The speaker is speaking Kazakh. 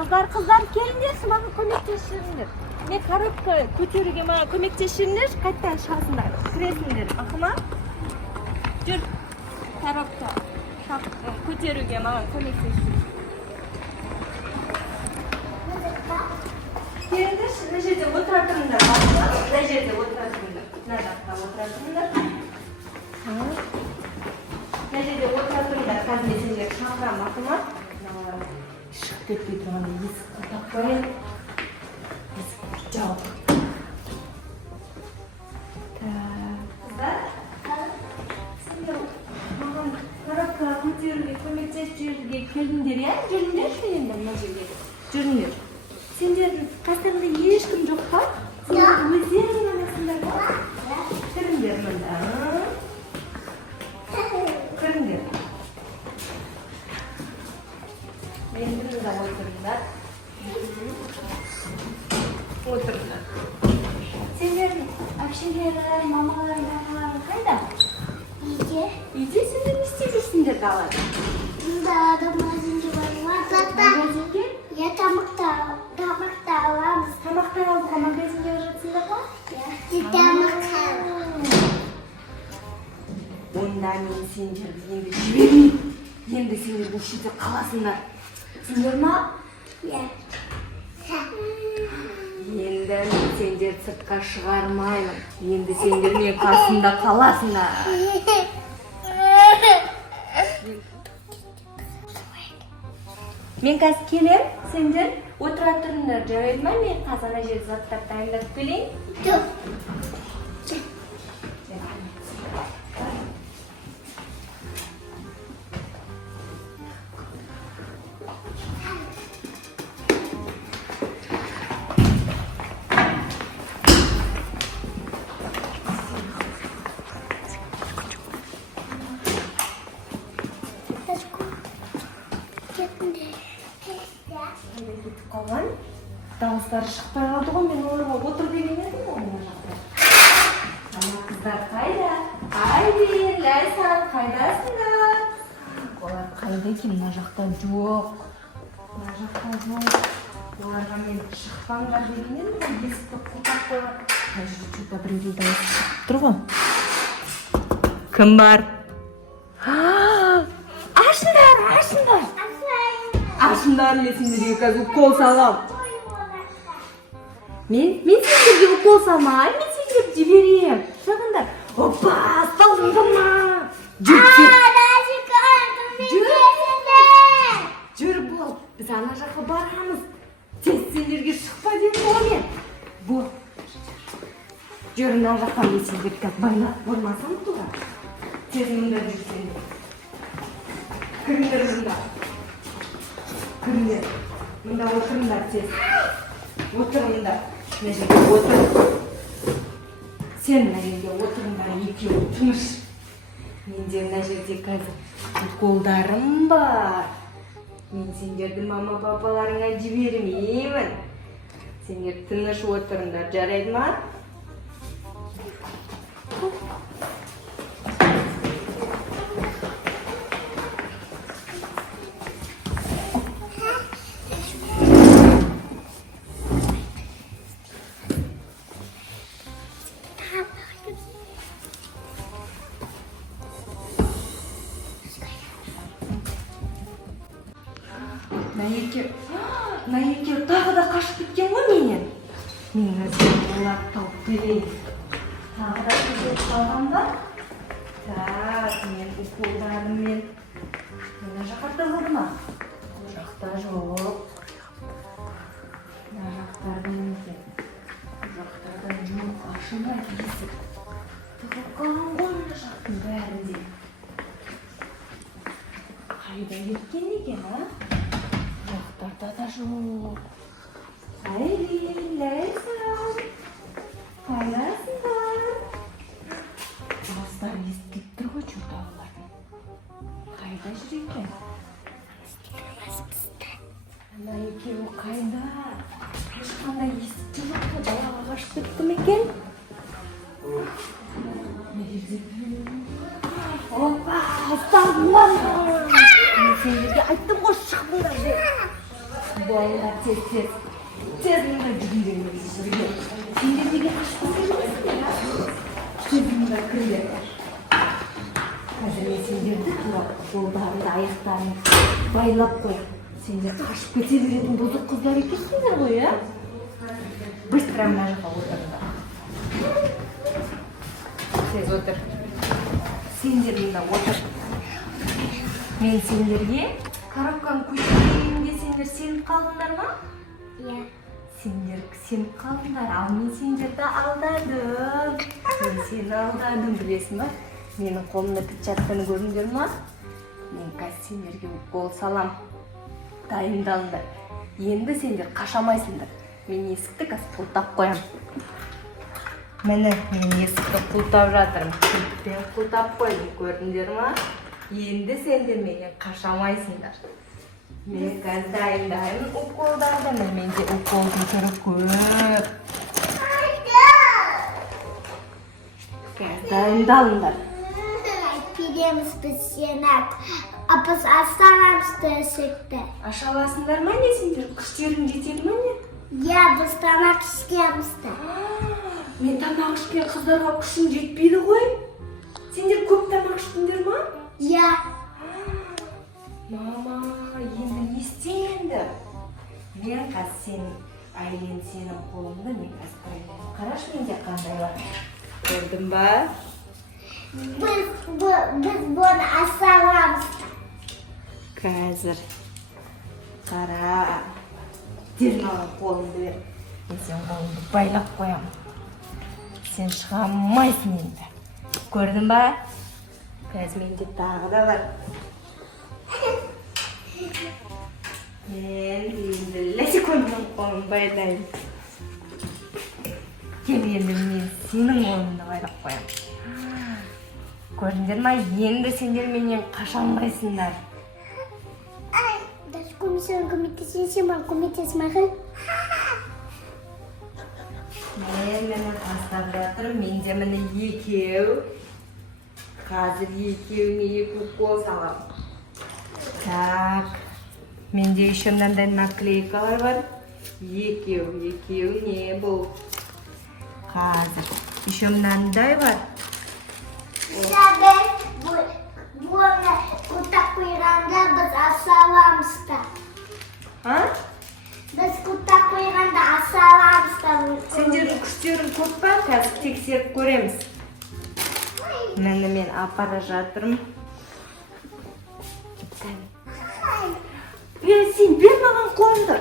Kızlar келиңдер, мага көмөктөшүңүздөр. Мен коробка көтөрүүгө мага көмөктөшүңүздөр, кайттан шығасыңдар, киресиңдер. Акыма? Жүр. Коробка көтөрүүгө мага көмөктөшүң. Келиңдер, мына жерде отура туруңдар, мына жерде отура туруңдар. Мына жакта отура туруңдар. Мына жерде отура туруңдар, казір мен сендерди чакырам, акыма. Шығып кетпей тұрғанда есікті таппайын. Есікті жауып. Қыздар, сендер маған коробка көтеруге көмектесуге келдіңдер, иә? Жүріңдерші енді мына жерге. Жүріңдер. Сендердің қастарында ешкім жоқ па? Сендер өздерің ғанасыңдар ба? Кіріңдер мында. Кіріңдер. Мендіңізді отырыңдар. Отырыңдар. Сендердің әпшелері, мамаларың, бабаларың қайда? Үйде. Үйде сендер не істеп жүрсіңдер далада? Далада магазинге барамыз. Магазинге? Я тамақты аламыз. Тамақты алуға магазинге барасыңдар ба? Тамақты аламыз. Онда мен сендерді енді жібермеймін. Енді сендер бұл жерде қаласыңдар. Сендер ма? Иә. Енді мен сендер сыртқа шығармаймын. Енді сендер мен қасында қаласыңдар. Мен қазір келем, сендер отыра тұрыңдар, жарайды ма? Мен қазір ана жерде заттар дайындап келейін. Жоқ. Қалған дауыстары шықпай қалды ғой, мен оларға отыр деген едім ғой мына жақта. Ана қыздар қайда? Айбер, Лайсан, қайдасыңдар? Олар қайда екен? Мына жақта жоқ. Мына жақта жоқ. Оларға мен шықпаңдар деген едім ғой, есікті құлтап қойған. Мына жерде что-то біреудің дауысы шығып тұр ғой. Кім бар? Ашыңдар, ашыңдар! Ашыңдар, мен сендерге қазір укол салам. Мен сендерге укол салмай, мен сендерді жіберем. Шығыңдар. Опа, салдыңдар ма? Жүр бол, біз ана жаққа барамыз. Тез сендерге шықпа дедім ғой мен. Бол. Жүр, ана жаққа мен сендерді қазір байлап болмасам тура. Тез мұнда жүрсеңдер. Кіріңдер мұнда. Кіріңдер. Мұнда отырыңдар тез. Отырыңдар. Мына жерге отыр. Сен мына жерге отырыңдар, екеуі тыныш. Менде мына жерде қазір уколдарым бар. Мен сендерді мама-папаларыңа жібермеймін. Сендер тыныш отырыңдар, жарайды ма? Мына екеуі тағы да қашып кеткен ғой менен. Мен қазір оларды тауып келейін. Тағы да кетіп қалған ба? Так, мен уколдарыммен мына жаққа тығылды ма? Бұл жақта жоқ. Мына жақтарда неге? Бұл жақтарда жоқ, ашылмай есік. Тығылып қалған ғой мына жақтың бәрінде. Қайда кеткен екен, а? Жақтарда да жоқ. Айбер, Лайсан, қайдасыңдар? Дауыстары естіліп тұр ғой что-то олардың. Қайда жүр екен? Ана екеуі қайда? Ешқандай естіп жоқ па? Далаға қашып кетті ме екен? Опа, ұсталдыңдар! Мен сендерге айттым ғой, шығыңдар деп. Boyunlar tez. Tez bunlar gidiyor. Şimdi bir açmasın ya. Tez bunlar kırıyor. Hazır sendерді қолдарында аяқтарын байлап қой. Сендер қашып кете беретін бұзық қыздар екенсіңдер ғой, а? Быстро мына жаққа отырыңдар. Тез отыр. Сендер мында отыр. Мен сендерге коробканы көшірейін десеңдер сеніп қалдыңдар ма? Иә. Сендер сеніп қалдыңдар, ал мен сендерді алдадым. Мен сені алдадым, білесің ба? Менің қолымда печатканы көрдіңдер ма? Мен қазір сендерге укол салам. Дайындалыңдар. Енді сендер қашамайсыңдар. Мен есікті қазір құлтап қоям. Міне, мен есікті құлтап жатырмын. Кілтпен құлтап қойдым, көрдіңдер ма? Енді сендер менен қашамайсыңдар. Мен қазір дайындаймын уколдарды. Менде уколдың түрі көп. Қазір дайындалыңдар. Пидеміз біз сенат. Апыз асталамызды өсекті. Аша аласыңдар ма не сендер? Күштерің жетеді ма не? Я, біз тамақ ішкемізді. Мен тамақ ішкен қыздарға күшім жетпейді ғой. Сендер көп тамақ іштіңдер ма? Я. Мама, енді не істейін енді? Мен қазір сенің айлен сенің қолыңды мен қазір қойдым. Қарашы менде қандай бар. Көрдің ба? Біз бұны асталамызды. Қазір. Қара. Дер маған қолыңды бер. Мен сен қолыңды байлап қоям. Сен шыға алмайсың енді. Көрдің ба? Қазір менде тағы да бар. Мен енді ләсекөннің қолын байлайын. Кел енді мен сенің қолыңды байлап қоям. Көрдіңдер ма? Енді сендер менен қаша алмайсыңдар. Даже комиссияны көмектесен, маған көмектесмағын. Мен тастап жатырмын. Менде міне екеу. Қазір екеуіне екі укол салам. Так. Менде еще мынандай наклейкалар бар. Екеу не бұл. Қазір. Еще мынандай бар. Бұны құттақ қойғанда біз асаламызды. Біз құттақ қойғанда асаламызды. Сендердің күштерің көп па? Қазір тексеріп көреміз. Мені мен апара жатырмын. Сен бер маған қолыңды.